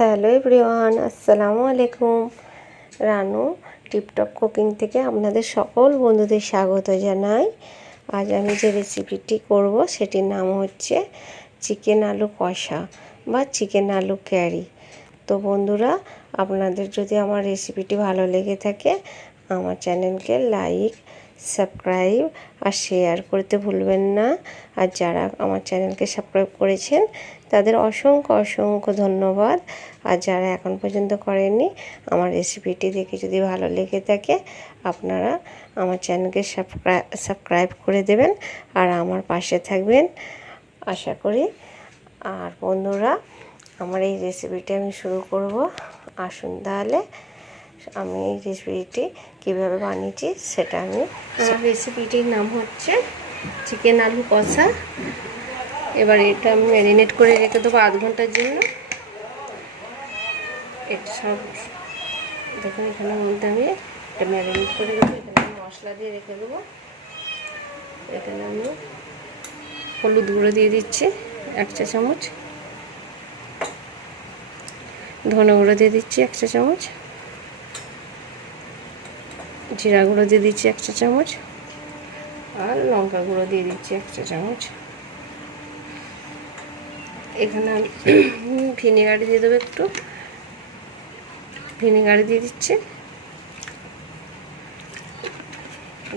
Hello everyone, আসসালামু আলাইকুম। Ranu tiptop cooking থেকে আপনাদের সকল বন্ধুদের স্বাগত জানাই। আজ আমি যে রেসিপিটি করব সেটির নাম হচ্ছে চিকেন আলু কষা বা চিকেন আলু ক্যারি। তো বন্ধুরা, আপনাদের যদি আমার রেসিপিটি ভালো লেগে থাকে আমার চ্যানেলকে লাইক, সাবস্ক্রাইব আর শেয়ার করতে ভুলবেন না। আর যারা আমার চ্যানেলকে সাবস্ক্রাইব করেছেন তাদের অসংখ্য অসংখ্য ধন্যবাদ। আর যারা এখন পর্যন্ত করেননি, আমার রেসিপিটি দেখে যদি ভালো লেগে থাকে আপনারা আমার চ্যানেলকে সাবস্ক্রাইব করে দেবেন আর আমার পাশে থাকবেন আশা করি। আর বন্ধুরা, আমার এই রেসিপিটি আমি শুরু করব। আসুন তাহলে আমি এই রেসিপিটি কীভাবে বানিয়েছি সেটা আমার রেসিপিটির নাম হচ্ছে চিকেন আলু কষা। এবার এটা আমি ম্যারিনেট করে রেখে দেবো আধ ঘন্টার জন্য। এটা সব দেখুন, এখানের মধ্যে আমি এটা ম্যারিনেট করে দেবো। এখানে আমি মশলা দিয়ে রেখে দেবো। এখানে আমি হলুদ গুঁড়ো দিয়ে দিচ্ছি 1 চা চামচ, ধনে গুঁড়ো দিয়ে দিচ্ছি 1 চা চামচ, জিরা গুঁড়ো দিয়ে দিচ্ছি 1 চা চামচ, আর লঙ্কা গুঁড়ো দিয়ে দিচ্ছি 1 চা চামচ। এখানে আমি ভিনেগার দিয়ে দেবো, একটু ভিনেগার দিয়ে দিচ্ছি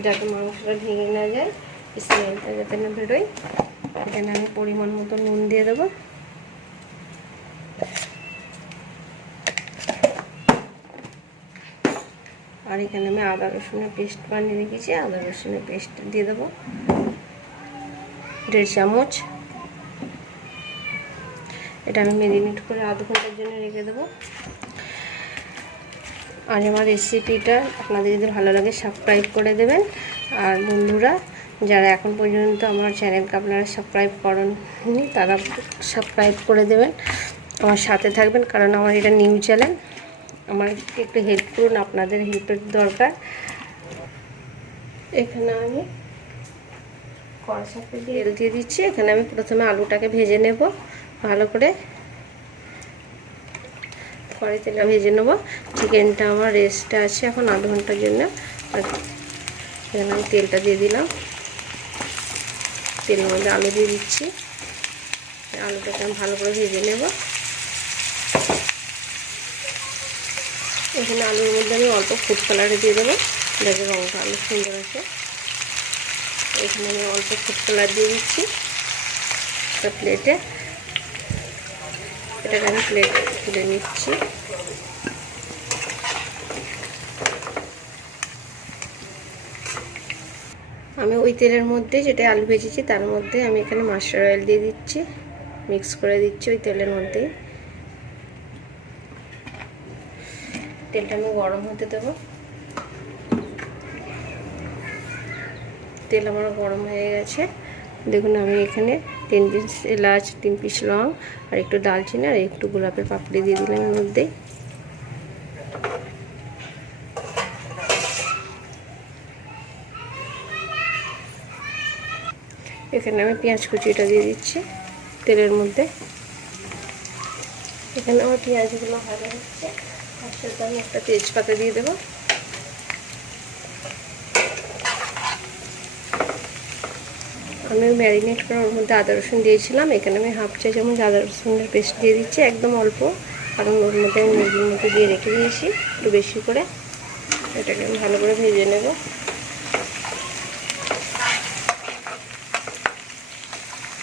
যাতে মাংসটা ভেঙে না যায়, স্মেলটা যাতে না বেরোয়। এখানে আমি পরিমাণ মতো নুন দিয়ে দেবো। আর এখানে আমি আদা রসুনের পেস্ট বানিয়ে রেখেছি, আদা রসুনের পেস্ট দিয়ে দেবো 1.5 চামচ। এটা আমি ম্যারিনেট করে আধ ঘন্টার জন্য রেখে দেবো। আর আমার রেসিপিটা আপনাদের যদি ভালো লাগে সাবস্ক্রাইব করে দেবেন। আর বন্ধুরা, যারা এখন পর্যন্ত আমার চ্যানেলকে আপনারা সাবস্ক্রাইব করেননি তারা সাবস্ক্রাইব করে দেবেন, আমার সাথে থাকবেন, কারণ আমার এটা নিউ চ্যানেল। আমার একটু হেল্প করুন, আপনাদের হেল্পের দরকার। এখানে আমি কড়াইতে তেল দিয়ে দিচ্ছি। এখানে আমি প্রথমে আলুটাকে ভেজে নেব ভালো করে। পরে তেলে ভেজে নেবো। চিকেনটা আমার রেস্টে আছে এখন আধ ঘন্টার জন্য। আর এখানে আমি তেলটা দিয়ে দিলাম। তেলের মধ্যে আলু দিয়ে দিচ্ছি। আলুটাকে আমি ভালো করে ভেজে নেব। এখানে আলুর মধ্যে আমি অল্প ফুড কালারে দিয়ে দেবো যাতে রঙটা আলু সুন্দর আছে। এখানে আমি অল্প ফুড কালার দিয়ে দিচ্ছি একটা প্লেটে। এটাকে আমি প্লেটে তুলে নিচ্ছি। আমি ওই তেলের মধ্যে যেটা আলু ভেজেছি তার মধ্যে আমি এখানে মাস্টার্ড অয়েল দিয়ে দিচ্ছি, মিক্স করে দিচ্ছি ওই তেলের মধ্যেই। তেলটা আমি গরম হতে দেবো। তেল আমার গরম হয়ে গেছে। দেখুন, আমি এখানে 3 পিস এলাচ, 3 পিস লং আর একটু দালচিনি আর একটু গোলাপের পাপড়ি দিয়ে দিলাম এর মধ্যে। এখানে আমি পেঁয়াজ কুচিটা দিয়ে দিচ্ছি তেলের মধ্যে। এখানে আমার পেঁয়াজগুলো ভাজা হচ্ছে। তার সাথে আমি একটা তেজপাতা দিয়ে দেবো। আমি ম্যারিনেট করার ওর মধ্যে আদা রসুন দিয়েছিলাম। এখানে আমি 1/2 চা চামচ আদা রসুনের পেস্ট দিয়ে দিচ্ছি, একদম অল্প, কারণ ওর মধ্যে আমি মুরগির মধ্যে দিয়ে রেখে দিয়েছি একটু বেশি করে। এটাকে আমি ভালো করে ভেজে নেব।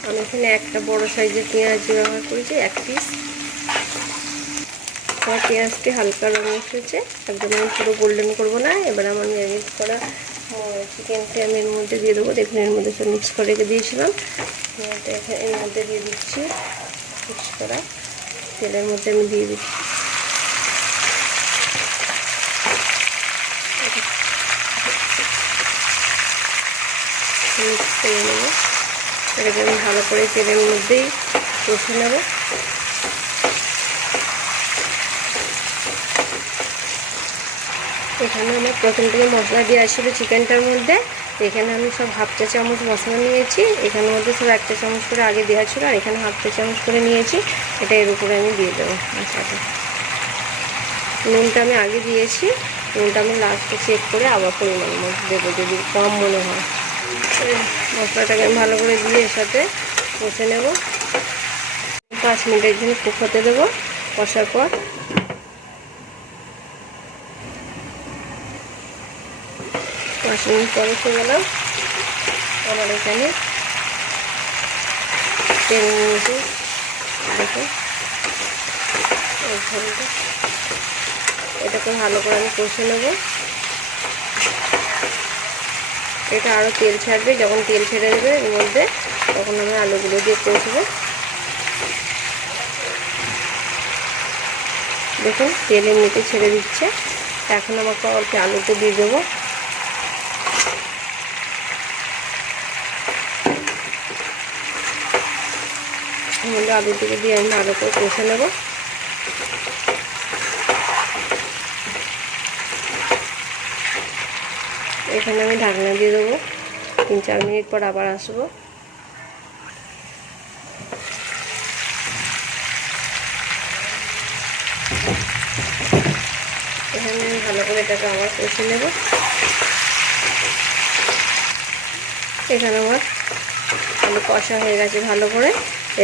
আমি এখানে একটা বড় সাইজের পেঁয়াজ ব্যবহার করেছি, 1 পিস। আমার পেঁয়াজটি হালকা রঙ এসেছে, একদম আমি পুরো গোল্ডেন করবো না। এবার আমার ম্যারিনেট করা চিকেনটি আমি এর মধ্যে দিয়ে দেবো। দেখুন, এর মধ্যে সব মিক্স করে রেখে দিয়েছিলাম। এর মধ্যে দিয়ে দিচ্ছি মিক্স করা তেলের মধ্যে আমি দিয়ে দিচ্ছি। মিক্স করে নেব। এটাকে আমি ভালো করে তেলের মধ্যেই কষে নেব। এখানে আমার প্রথম থেকে মশলা দেওয়া ছিল চিকেনটার মধ্যে। এখানে আমি সব হাফ চা চামচ মশলা নিয়েছি, এখানের মধ্যে সব 1 চা চামচ করে আগে দেওয়া ছিল, আর এখানে হাফ চা চামচ করে নিয়েছি। এটা এর উপরে আমি দিয়ে দেবো। আচ্ছা, নুনটা আমি আগে দিয়েছি, নুনটা আমি লাস্টে চেক করে আবার পরিমাণ মতো দেবো যদি কম মনে হয়। মশলাটাকে আমি ভালো করে দিয়ে এর সাথে কষে নেব। 5 মিনিটের জন্য কুক হতে দেবো। কষার পর 5 মিনিট পরে এসে গেলাম। আমার এখানে তেল নিয়েছি, দেখুন এটাকে ভালো করে আমি কষে নেব। এটা আরও তেল ছাড়বে, যখন তেল ছেড়ে দেবে এর মধ্যে তখন আমি আলুগুলো দিয়ে কষবো। দেখুন তেল এমনিতে ছেড়ে দিচ্ছে। এখন আমাকে অল্প আলুতে দিয়ে দেবো। আলুটিকে দিয়ে আমি ভালো করে কষে নেব। এখানে আমি ঢাকনা দিয়ে দেবো। 3-4 মিনিট পর আবার আসবো। এখানে আমি ভালো করে এটাকে আবার কষে নেব। এখানে আমার আলু কষা হয়ে গেছে ভালো করে।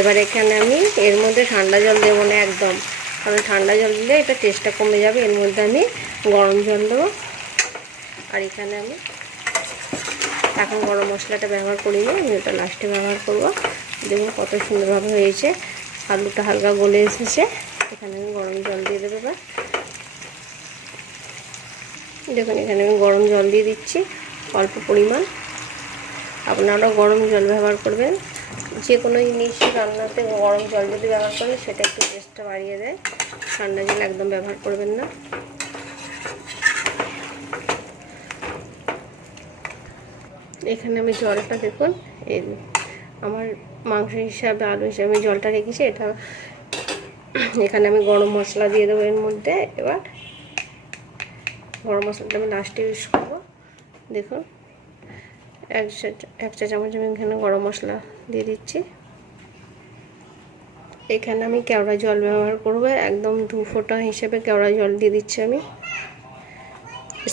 এবার এখানে আমি এর মধ্যে ঠান্ডা জল দেবো না একদম, কারণ ঠান্ডা জল দিলে এটা টেস্টটা কমে যাবে। এর মধ্যে আমি গরম জল দেবো। আর এখানে আমি এখন গরম মশলাটা ব্যবহার করিনি, আমি ওটা লাস্টে ব্যবহার করব। দেখুন কত সুন্দরভাবে হয়েছে, আলুটা হালকা গলে এসেছে। এখানে আমি গরম জল দিয়ে দেবো। এবার দেখুন এখানে আমি গরম জল দিয়ে দিচ্ছি অল্প পরিমাণ। আপনারাও গরম জল ব্যবহার করবেন। যে কোনো জিনিস রান্নাতে গরম জল যদি ব্যবহার করেন সেটা একটু টেস্টটা বাড়িয়ে দেয়। ঠান্ডা জল একদম ব্যবহার করবেন না। এখানে আমি জলটা দেখুন, এই আমার মাংস হিসাবে আলু হিসাবে জলটা রেখেছি। এটা এখানে আমি গরম মশলা দিয়ে দেবো এর মধ্যে। এবার গরম মশলাটা আমি লাস্টে ইউজ করবো। দেখুন 1 চা চামচ আমি এখানে গরম মশলা দিয়ে দিচ্ছি। এখানে আমি কেওড়া জল ব্যবহার করবো, একদম 2 ফোঁটা হিসেবে কেওড়া জল দিয়ে দিচ্ছি আমি।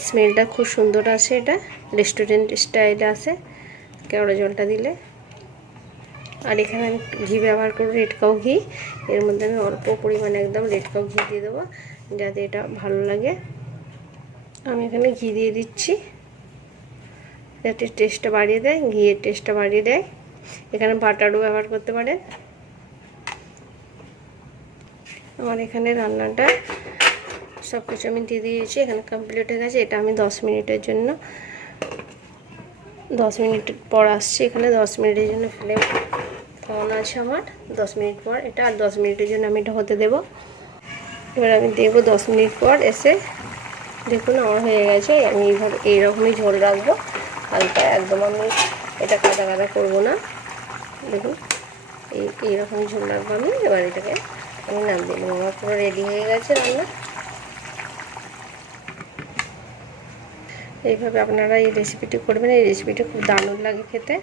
স্মেলটা খুব সুন্দর আসে, এটা রেস্টুরেন্ট স্টাইলে আসে কেওড়া জলটা দিলে। আর এখানে আমি ঘি ব্যবহার করবো, রেড কাউ ঘি। এর মধ্যে আমি অল্প পরিমাণে একদম রেড কাউ ঘি দিয়ে দেবো যাতে এটা ভালো লাগে। আমি এখানে ঘি দিয়ে দিচ্ছি যাতে টেস্টটা বাড়িয়ে দেয়, ঘিয়ের টেস্টটা বাড়িয়ে দেয়। এখানে বাটারও ব্যবহার করতে পারেন। আমার এখানে রান্নাটা সব কিছু আমি দিয়ে দিয়েছি, এখানে কমপ্লিট হয়ে গেছে। এটা আমি 10 মিনিটের জন্য 10 মিনিট পর আসছি। এখানে 10 মিনিটের জন্য ফ্লেম অন আছে আমার। 10 মিনিট পর এটা, আর 10 মিনিটের জন্য আমি এটা হতে দেবো। এবার আমি দেখবো 10 মিনিট পর এসে। দেখুন আমার হয়ে গেছে। আমি এইভাবে এইরকমই ঝোল রাখবো হালকা, একদম আমি এটা কাদা কাদা করবো না। দেখুন এইরকমই ঝোল রাখবো আমি। এবার এটাকে আমি নাম দিলাম। আমার পুরো রেডি হয়ে গেছে রান্না। এইভাবে আপনারা এই রেসিপিটি করবেন। এই রেসিপিটা খুব দারুণ লাগে খেতে।